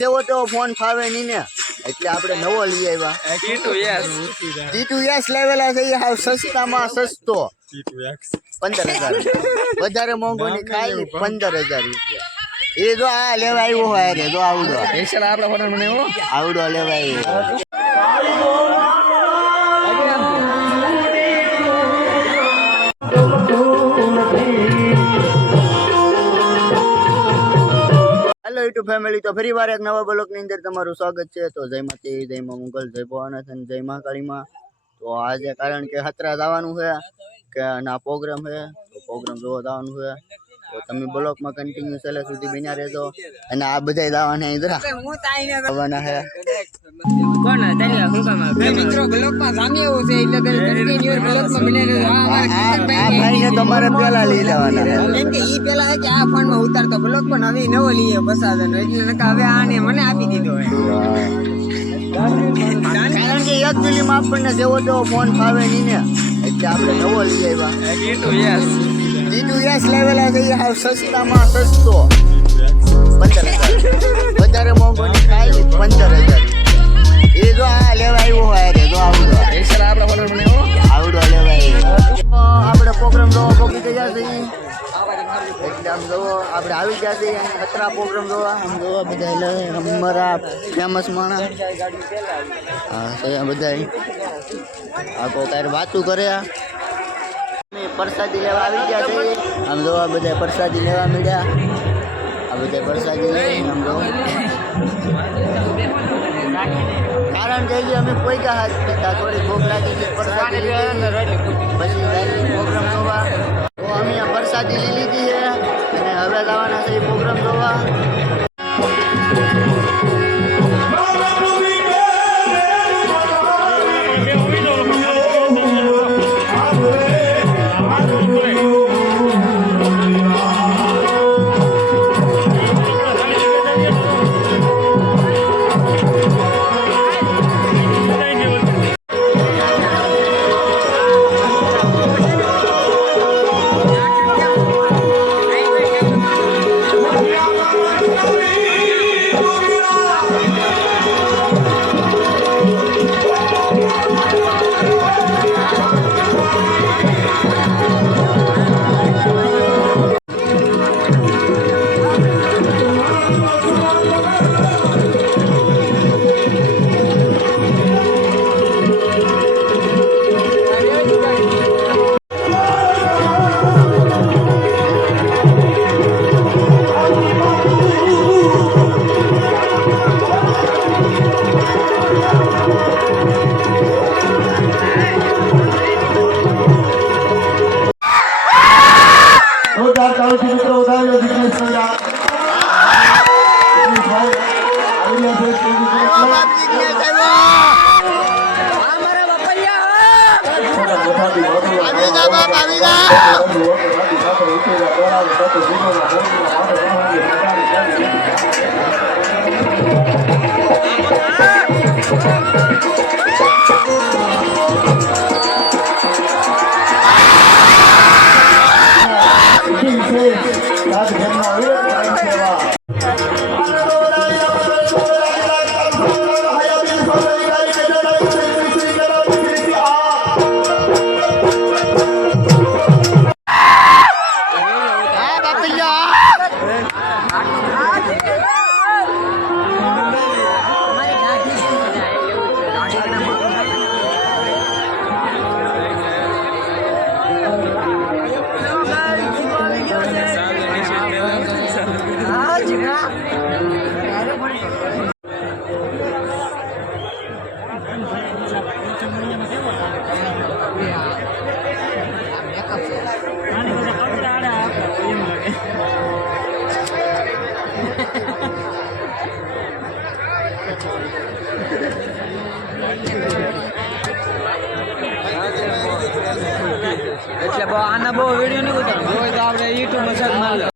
એવો તો ફોન ફાવે નહીં ને એટલે આપણે નવો લઈ આવ્યા T2S લેવેલા છે હાવ સસ્તામાં સસ્તો 15,000 વધારે મોંઘો નહીં ખાલી 15,000 રૂપિયા એ જો આ લેવા આવ્યો હોય રે જો આવડો આવડો લેવા આવ્યો હેલો યુટ્યુબ ફેમિલી તો ફરી વાર એક નવા બ્લોગની અંદર તમારું સ્વાગત છે તો જય માતી જય માં મંગલ જય ભવાનાથ અને જય મહાકાળીમાં તો આજે કારણ કે હતરા જવાનું છે કે ના પ્રોગ્રામ છે તો પ્રોગ્રામ જોવા જવાનું છે તો તમે બ્લોગમાં કન્ટિન્યુ છેલ્લે સુધી બન્યા રહેજો અને આ બધા જવાના ઇધર આવવાના છે કોણ તારી હું કામ બે મિત્રો બ્લોગમાં જામી એવું છે એટલે તે કન્ટિન્યુ બ્લોગમાં બને રહેજો આ ભાઈને તમારે પહેલા લઈ લેવાના છે કેમ કે ઈ પહેલા છે કે આ ફોનમાં ઉતારતો બ્લોગ પણ હવે નવો લઈએ પસાદન એટલે નકા હવે આને મને આપી દીધો કારણ કે એક દિલ્હીમાં આપણને જેવો તેવો ફોન ફાવે નહીં ને એટલે આપણે નવો લઈ આવ્યા T2S લેવેલા છે હાવ સસ્તામાં સસ્તો 15,000 વધારે મોંઘો નહીં ખાલી 15,000 એ જો આ લેવા આવ્યો હોય રે જો આવડો આવડો લેવા આવ્યો આપણે પ્રોગ્રામ જોવા પહોંચી ગયા છે એટલે આમ જોવો આપણે આવી ગયા છીએ અને ખતરા પ્રોગ્રામ જોવા આમ જોવા બધા અમારા ફેમસ માણસ હા તો બધા આ કોઈ વાતું કર્યા પ્રસાદી લેવા આવી ગયા છે આમ જોવા બધા પ્રસાદી લેવા મળ્યા આ બધા પ્રસાદી લઈ આમ જો કારણ કે અમે કોઈ ગયા હાથ પીતા થોડી ભૂખ લાગી હતી પ્રસાદી પછી પ્રોગ્રામ જોવા તો અમે આ પ્રસાદી લઈ લીધી છે અને હવે જવાના છે પ્રોગ્રામ જોવા એટલે આના બહુ વિડીયો નહીં ઉતારવાનો હોય તો આપણે યુટ્યુબ માં સર્ચ મારી લો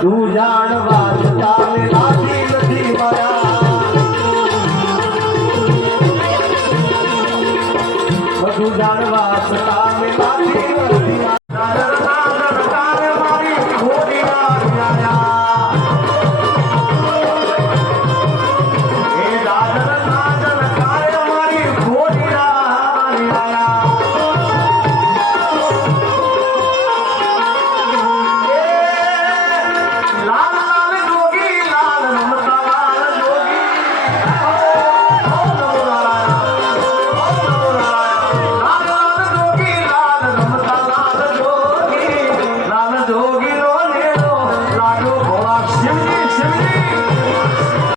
તું જાણવા તારે લાગી નથી મારા જાણવા છતાં મેં નથી